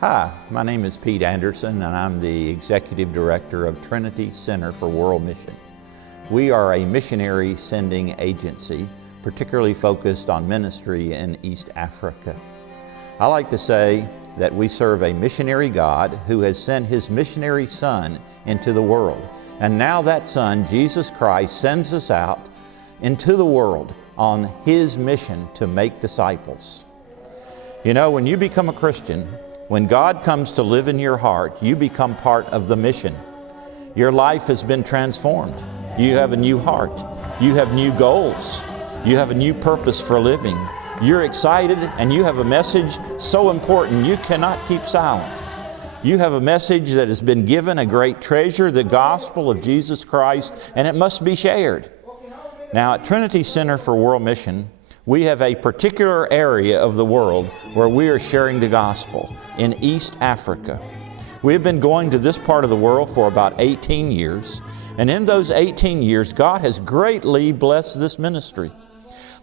Hi, my name is Pete Anderson and I'm the Executive Director of Trinity Center for World Mission. We are a missionary sending agency, particularly focused on ministry in East Africa. I like to say that we serve a missionary God who has sent His missionary Son into the world. And now that Son, Jesus Christ, sends us out into the world on His mission to make disciples. You know, when you become a Christian, when God comes to live in your heart, you become part of the mission. Your life has been transformed. You have a new heart. You have new goals. You have a new purpose for living. You're excited and you have a message so important you cannot keep silent. You have a message that has been given, a great treasure, the gospel of Jesus Christ, and it must be shared. Now at Trinity Center for World Mission, we have a particular area of the world where we are sharing the gospel in East Africa. We have been going to this part of the world for about 18 years, and in those 18 years, God has greatly blessed this ministry.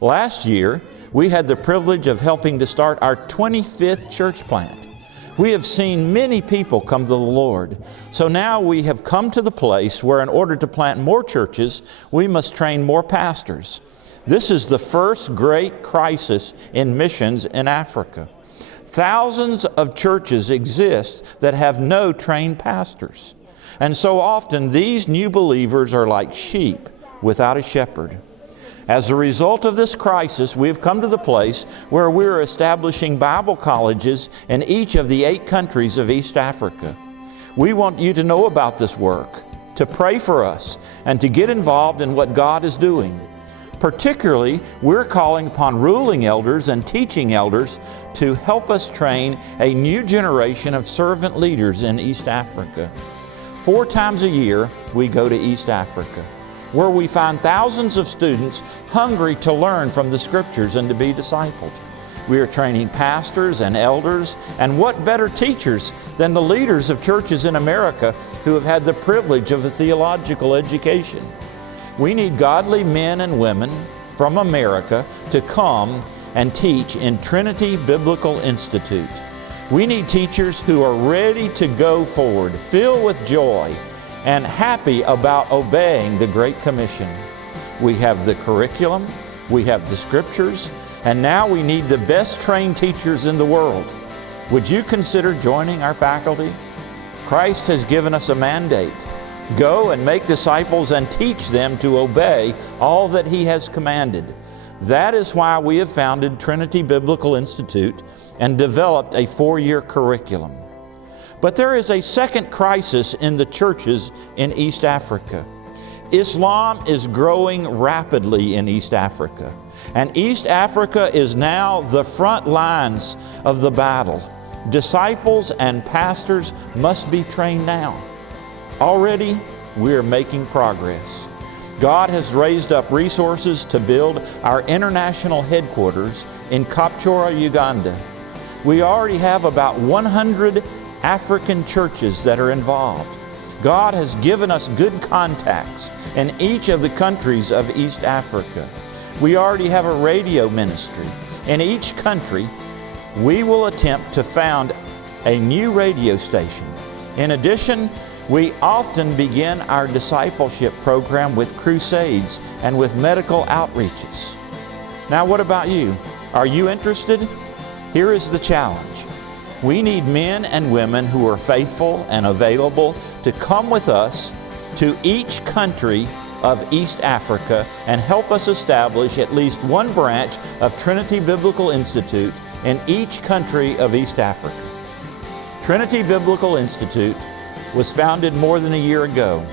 Last year, we had the privilege of helping to start our 25th church plant. We have seen many people come to the Lord. So now we have come to the place where in order to plant more churches, we must train more pastors. This is the first great crisis in missions in Africa. Thousands of churches exist that have no trained pastors. And so often these new believers are like sheep without a shepherd. As a result of this crisis, we have come to the place where we are establishing Bible colleges in each of the 8 countries of East Africa. We want you to know about this work, to pray for us, and to get involved in what God is doing. Particularly, we're calling upon ruling elders and teaching elders to help us train a new generation of servant leaders in East Africa. 4 times a year, we go to East Africa, where we find thousands of students hungry to learn from the Scriptures and to be discipled. We are training pastors and elders, and what better teachers than the leaders of churches in America who have had the privilege of a theological education. We need godly men and women from America to come and teach in Trinity Biblical Institute. We need teachers who are ready to go forward, filled with joy, and happy about obeying the Great Commission. We have the curriculum, we have the Scriptures, and now we need the best trained teachers in the world. Would you consider joining our faculty? Christ has given us a mandate. Go and make disciples and teach them to obey all that He has commanded. That is why we have founded Trinity Biblical Institute and developed a 4-year curriculum. But there is a second crisis in the churches in East Africa. Islam is growing rapidly in East Africa, and East Africa is now the front lines of the battle. Disciples and pastors must be trained now. Already, we are making progress. God has raised up resources to build our international headquarters in Kapchora, Uganda. We already have about 100 African churches that are involved. God has given us good contacts in each of the countries of East Africa. We already have a radio ministry. In each country, we will attempt to found a new radio station. In addition, we often begin our discipleship program with crusades and with medical outreaches. Now, what about you? Are you interested? Here is the challenge. We need men and women who are faithful and available to come with us to each country of East Africa and help us establish at least one branch of Trinity Biblical Institute in each country of East Africa. Trinity Biblical Institute was founded more than a year ago.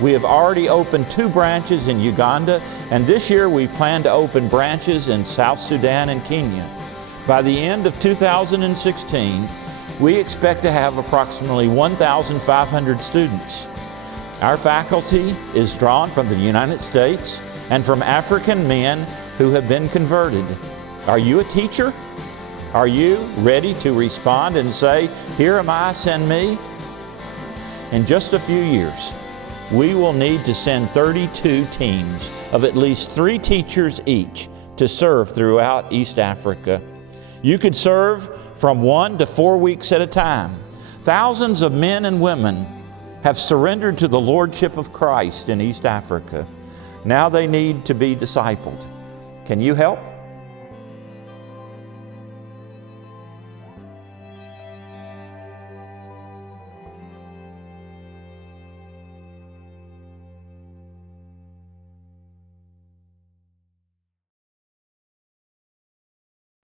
We have already opened 2 branches in Uganda, and this year we plan to open branches in South Sudan and Kenya. By the end of 2016, we expect to have approximately 1,500 students. Our faculty is drawn from the United States and from African men who have been converted. Are you a teacher? Are you ready to respond and say, "Here am I, send me"? In just a few years, we will need to send 32 teams of at least 3 teachers each to serve throughout East Africa. You could serve from 1 to 4 weeks at a time. Thousands of men and women have surrendered to the Lordship of Christ in East Africa. Now they need to be discipled. Can you help?